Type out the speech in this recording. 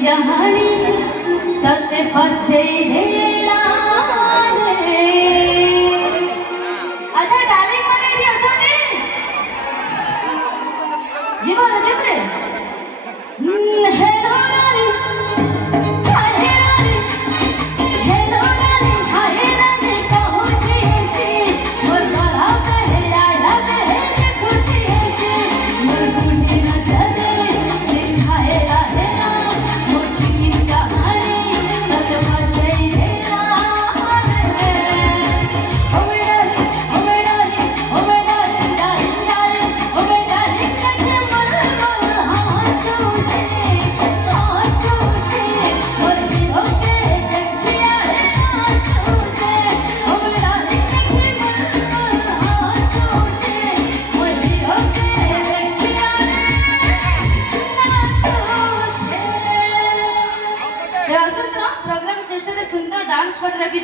चाहनी तते फसे अच्छा डार्लिंग माने एठी अछनी जीवन देबरे हेलो रानी हाय रानी हेलो रानी हाय रानी कहो कैसे मोर गला पे आला पे देखती ऐसे मोर गुंडी न चले दिखाए रहे मुश्किल चाहनी तत फसे प्रोग्राम शेष सुंदर डांस कर